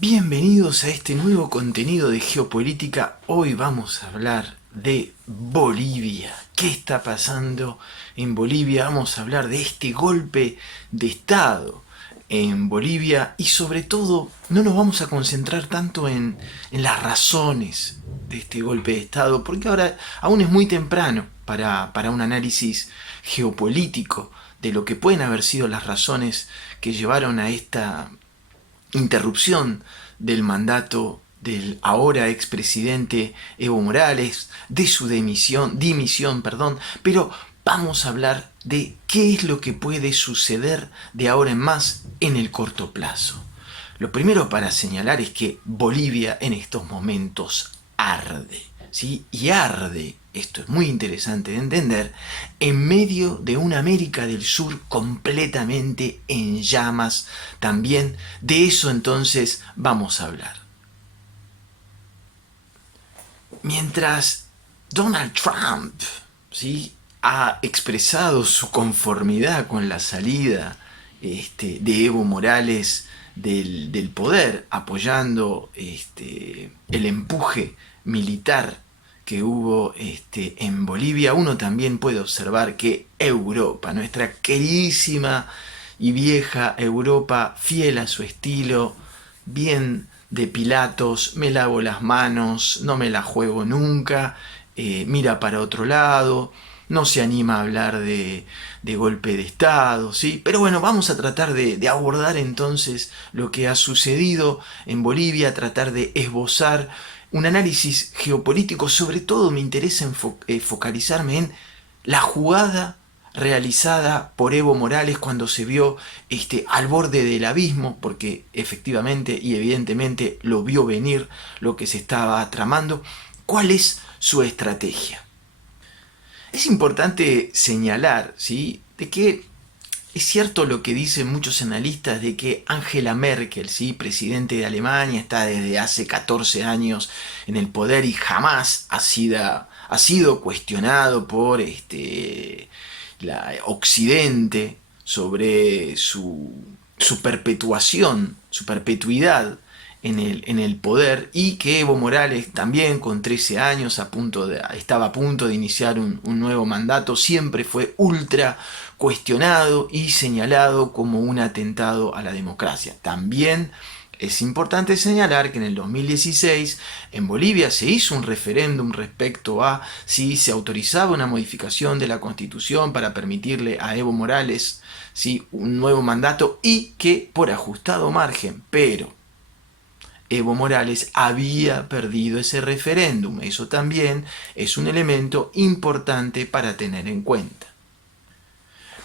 Bienvenidos a este nuevo contenido de geopolítica. Hoy vamos a hablar de Bolivia. ¿Qué está pasando en Bolivia? Vamos a hablar de este golpe de Estado en Bolivia y sobre todo no nos vamos a concentrar tanto en las razones de este golpe de Estado porque ahora aún es muy temprano para un análisis geopolítico de lo que pueden haber sido las razones que llevaron a esta interrupción del mandato del ahora expresidente Evo Morales, de su dimisión, pero vamos a hablar de qué es lo que puede suceder de ahora en más en el corto plazo. Lo primero para señalar es que Bolivia en estos momentos arde, ¿sí? Y arde, esto es muy interesante de entender, en medio de una América del Sur completamente en llamas. También de eso entonces vamos a hablar. Mientras Donald Trump, ¿sí?, ha expresado su conformidad con la salida de Evo Morales del poder, apoyando el empuje militar que hubo en Bolivia, uno también puede observar que Europa, nuestra queridísima y vieja Europa, fiel a su estilo, bien de Pilatos, me lavo las manos, no me la juego nunca, mira para otro lado, no se anima a hablar de golpe de Estado, ¿sí? Pero bueno, vamos a tratar de abordar entonces lo que ha sucedido en Bolivia, tratar de esbozar un análisis geopolítico. Sobre todo me interesa focalizarme en la jugada realizada por Evo Morales cuando se vio al borde del abismo, porque efectivamente y evidentemente lo vio venir lo que se estaba tramando. ¿Cuál es su estrategia? Es importante señalar, ¿sí?, de que es cierto lo que dicen muchos analistas de que Angela Merkel, ¿sí?, presidente de Alemania, está desde hace 14 años en el poder y jamás ha sido cuestionado por Occidente sobre su perpetuación, su perpetuidad en el poder, y que Evo Morales también con 13 años estaba a punto de iniciar un nuevo mandato, siempre fue ultra cuestionado y señalado como un atentado a la democracia. También es importante señalar que en el 2016 en Bolivia se hizo un referéndum respecto a si se autorizaba una modificación de la Constitución para permitirle a Evo Morales, ¿sí?, un nuevo mandato, y que por ajustado margen, pero Evo Morales había perdido ese referéndum. Eso también es un elemento importante para tener en cuenta.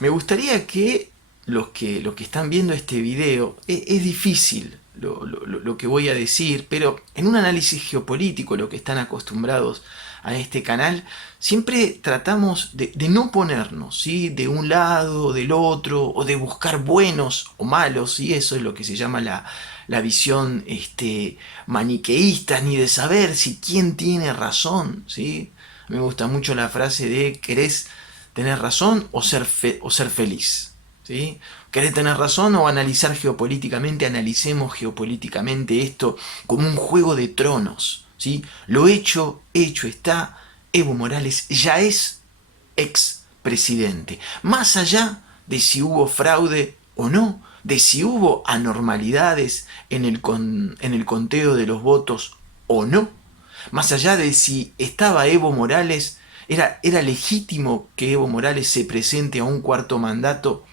Me gustaría que los que están viendo este video, es difícil lo que voy a decir, pero en un análisis geopolítico, lo que están acostumbrados a este canal, siempre tratamos de no ponernos, ¿sí?, de un lado o del otro, o de buscar buenos o malos, y eso es lo que se llama la visión maniqueísta, ni de saber si quién tiene razón, ¿sí? Me gusta mucho la frase de ¿querés tener razón o ser feliz? ¿Sí? ¿Querés tener razón o analizar geopolíticamente? Analicemos geopolíticamente esto como un juego de tronos, ¿sí? Lo hecho está. Evo Morales ya es expresidente. Más allá de si hubo fraude o no, de si hubo anormalidades en el conteo de los votos o no, más allá de si estaba Evo Morales, era legítimo que Evo Morales se presente a un cuarto mandato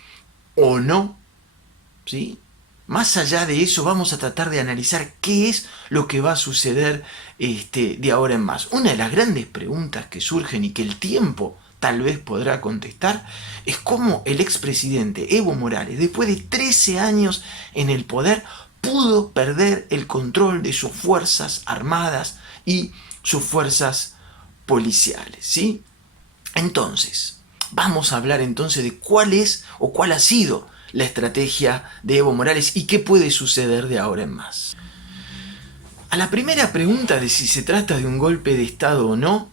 o no, ¿sí? Más allá de eso, vamos a tratar de analizar qué es lo que va a suceder de ahora en más. Una de las grandes preguntas que surgen y que el tiempo tal vez podrá contestar es cómo el expresidente Evo Morales, después de 13 años en el poder, pudo perder el control de sus fuerzas armadas y sus fuerzas policiales, ¿sí? Entonces, vamos a hablar entonces de cuál es o cuál ha sido la estrategia de Evo Morales y qué puede suceder de ahora en más. A la primera pregunta de si se trata de un golpe de Estado o no,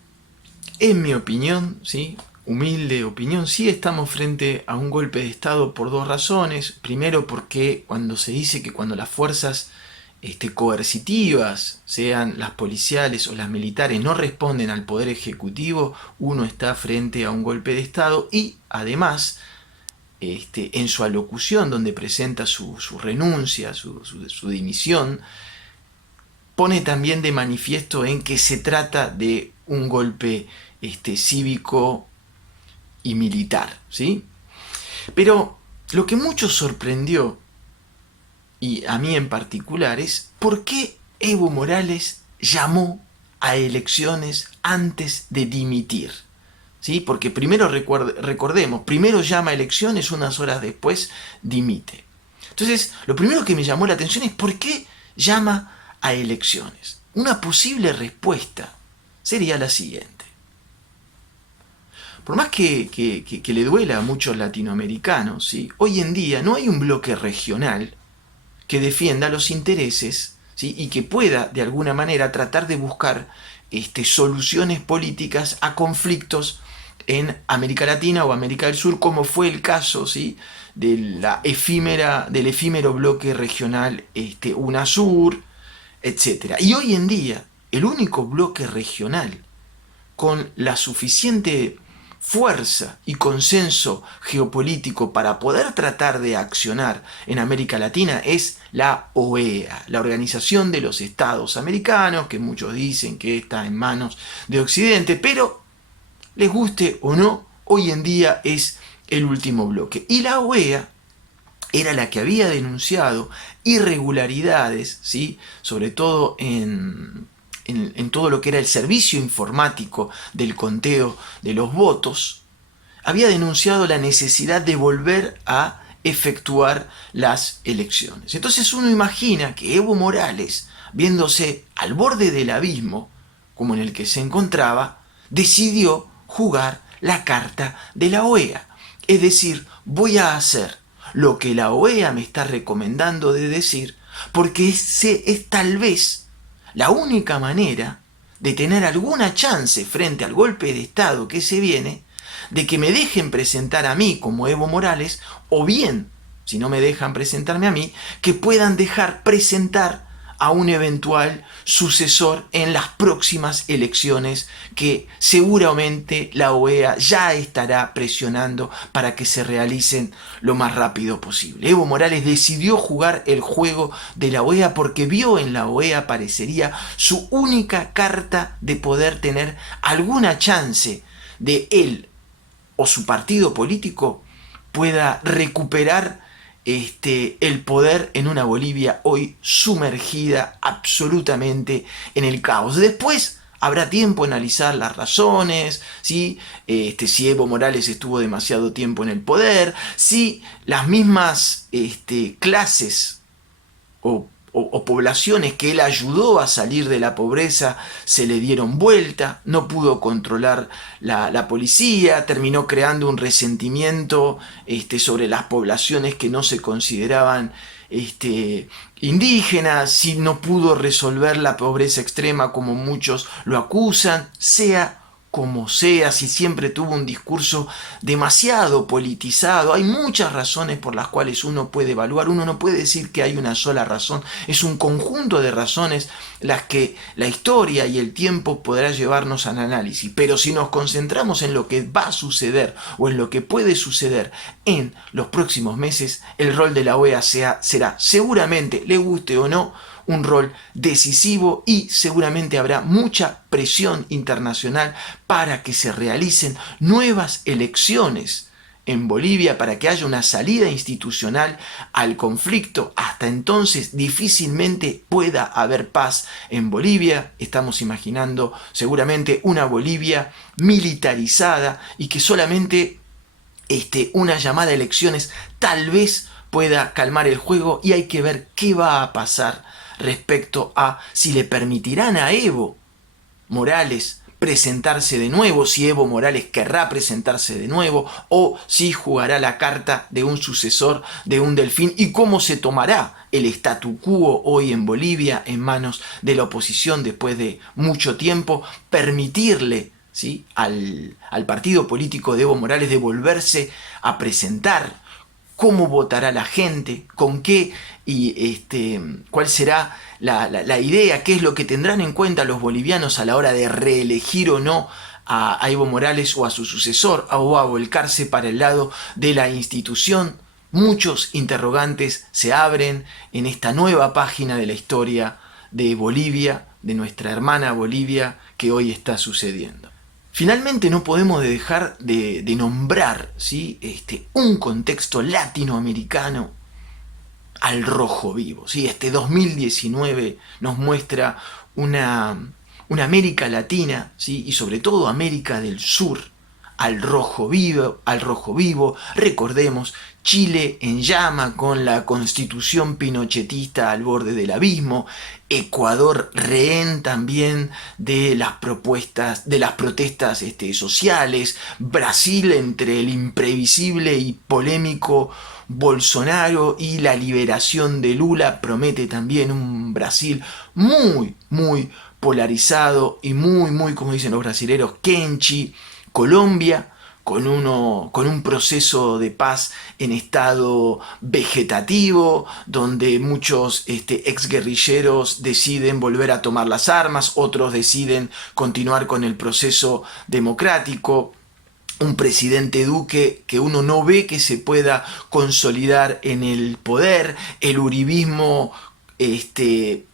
en mi opinión, ¿sí?, humilde opinión, sí estamos frente a un golpe de Estado por dos razones. Primero, porque cuando se dice que cuando las fuerzas coercitivas, sean las policiales o las militares, no responden al poder ejecutivo, uno está frente a un golpe de Estado y además en su alocución donde presenta su renuncia, su dimisión, pone también de manifiesto en que se trata de un golpe cívico y militar, ¿sí? Pero lo que mucho sorprendió, y a mí en particular, es por qué Evo Morales llamó a elecciones antes de dimitir. ¿Sí? Porque primero recordemos, primero llama a elecciones, unas horas después dimite. Entonces, lo primero que me llamó la atención es por qué llama a elecciones. Una posible respuesta sería la siguiente. Por más que le duela a muchos latinoamericanos, ¿sí? Hoy en día no hay un bloque regional que defienda los intereses, ¿sí? Y que pueda de alguna manera tratar de buscar soluciones políticas a conflictos en América Latina o América del Sur, como fue el caso, ¿sí? Del efímero bloque regional UNASUR, etc. Y hoy en día el único bloque regional con la suficiente fuerza y consenso geopolítico para poder tratar de accionar en América Latina es la OEA, la Organización de los Estados Americanos, que muchos dicen que está en manos de Occidente, pero les guste o no, hoy en día es el último bloque. Y la OEA era la que había denunciado irregularidades, ¿sí? Sobre todo en todo lo que era el servicio informático del conteo de los votos, había denunciado la necesidad de volver a efectuar las elecciones. Entonces uno imagina que Evo Morales, viéndose al borde del abismo, como en el que se encontraba, decidió jugar la carta de la OEA. Es decir, voy a hacer lo que la OEA me está recomendando de decir, porque ese es tal vez la única manera de tener alguna chance frente al golpe de Estado que se viene, de que me dejen presentar a mí como Evo Morales, o bien, si no me dejan presentarme a mí, que puedan dejar presentar a un eventual sucesor en las próximas elecciones que seguramente la OEA ya estará presionando para que se realicen lo más rápido posible. Evo Morales decidió jugar el juego de la OEA porque vio en la OEA parecería su única carta de poder tener alguna chance de él o su partido político pueda recuperar el poder en una Bolivia hoy sumergida absolutamente en el caos. Después habrá tiempo de analizar las razones, ¿sí? Si Evo Morales estuvo demasiado tiempo en el poder, si las mismas clases o poblaciones que él ayudó a salir de la pobreza se le dieron vuelta, no pudo controlar la policía, terminó creando un resentimiento sobre las poblaciones que no se consideraban indígenas, si no pudo resolver la pobreza extrema como muchos lo acusan, sea como sea, si siempre tuvo un discurso demasiado politizado. Hay muchas razones por las cuales uno puede evaluar, uno no puede decir que hay una sola razón, es un conjunto de razones las que la historia y el tiempo podrá llevarnos al análisis, pero si nos concentramos en lo que va a suceder o en lo que puede suceder en los próximos meses, el rol de la OEA será seguramente, le guste o no, un rol decisivo y seguramente habrá mucha presión internacional para que se realicen nuevas elecciones en Bolivia, para que haya una salida institucional al conflicto. Hasta entonces difícilmente pueda haber paz en Bolivia. Estamos imaginando seguramente una Bolivia militarizada y que solamente una llamada a elecciones tal vez pueda calmar el juego, y hay que ver qué va a pasar respecto a si le permitirán a Evo Morales presentarse de nuevo, si Evo Morales querrá presentarse de nuevo, o si jugará la carta de un sucesor de un delfín, y cómo se tomará el statu quo hoy en Bolivia en manos de la oposición después de mucho tiempo, permitirle, ¿sí?, al partido político de Evo Morales de volverse a presentar, cómo votará la gente, con qué y cuál será la idea, qué es lo que tendrán en cuenta los bolivianos a la hora de reelegir o no a Evo Morales o a su sucesor, o a volcarse para el lado de la institución. Muchos interrogantes se abren en esta nueva página de la historia de Bolivia, de nuestra hermana Bolivia, que hoy está sucediendo. Finalmente no podemos dejar de nombrar, ¿sí?, un contexto latinoamericano al rojo vivo. ¿Sí? Este 2019 nos muestra una América Latina, ¿sí?, y sobre todo América del Sur al rojo vivo. Recordemos, Chile en llama con la constitución pinochetista al borde del abismo, Ecuador rehén también de las protestas sociales, Brasil entre el imprevisible y polémico Bolsonaro y la liberación de Lula. Promete también un Brasil muy, muy polarizado y muy, como dicen los brasileros, quenchi. Colombia con un proceso de paz en estado vegetativo, donde muchos exguerrilleros deciden volver a tomar las armas, otros deciden continuar con el proceso democrático. Un presidente Duque que uno no ve que se pueda consolidar en el poder, el uribismo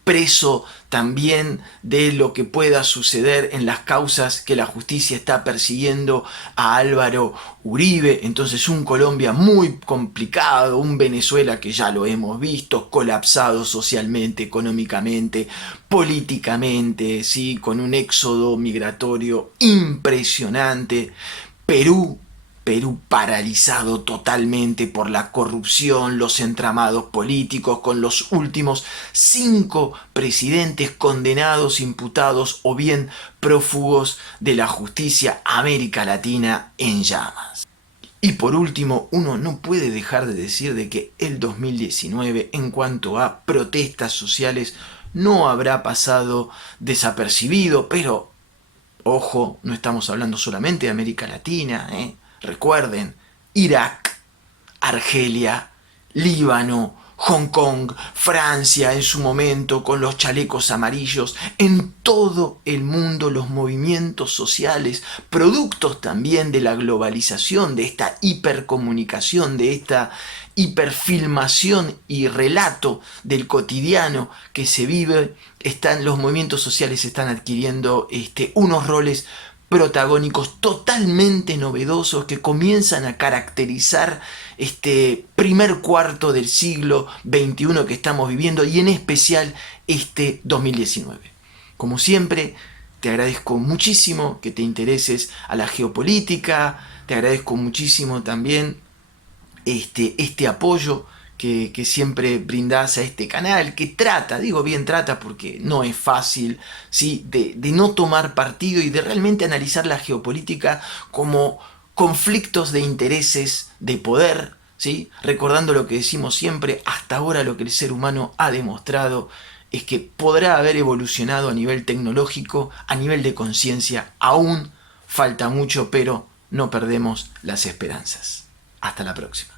preso también de lo que pueda suceder en las causas que la justicia está persiguiendo a Álvaro Uribe. Entonces un Colombia muy complicado, un Venezuela que ya lo hemos visto, colapsado socialmente, económicamente, políticamente, ¿sí?, con un éxodo migratorio impresionante. Perú paralizado totalmente por la corrupción, los entramados políticos, con los últimos 5 presidentes condenados, imputados o bien prófugos de la justicia. América Latina en llamas. Y por último, uno no puede dejar de decir de que el 2019, en cuanto a protestas sociales, no habrá pasado desapercibido, pero ojo, no estamos hablando solamente de América Latina, Recuerden, Irak, Argelia, Líbano, Hong Kong, Francia en su momento con los chalecos amarillos, en todo el mundo los movimientos sociales, productos también de la globalización, de esta hipercomunicación, de esta hiperfilmación y relato del cotidiano que se vive, los movimientos sociales están adquiriendo unos roles protagónicos totalmente novedosos que comienzan a caracterizar este primer cuarto del siglo XXI que estamos viviendo, y en especial este 2019. Como siempre, te agradezco muchísimo que te intereses a la geopolítica, te agradezco muchísimo también este apoyo que siempre brindás a este canal, que trata, digo bien trata porque no es fácil, ¿sí?, de no tomar partido y de realmente analizar la geopolítica como conflictos de intereses de poder, ¿sí?, recordando lo que decimos siempre: hasta ahora lo que el ser humano ha demostrado es que podrá haber evolucionado a nivel tecnológico, a nivel de conciencia, aún falta mucho, pero no perdemos las esperanzas. Hasta la próxima.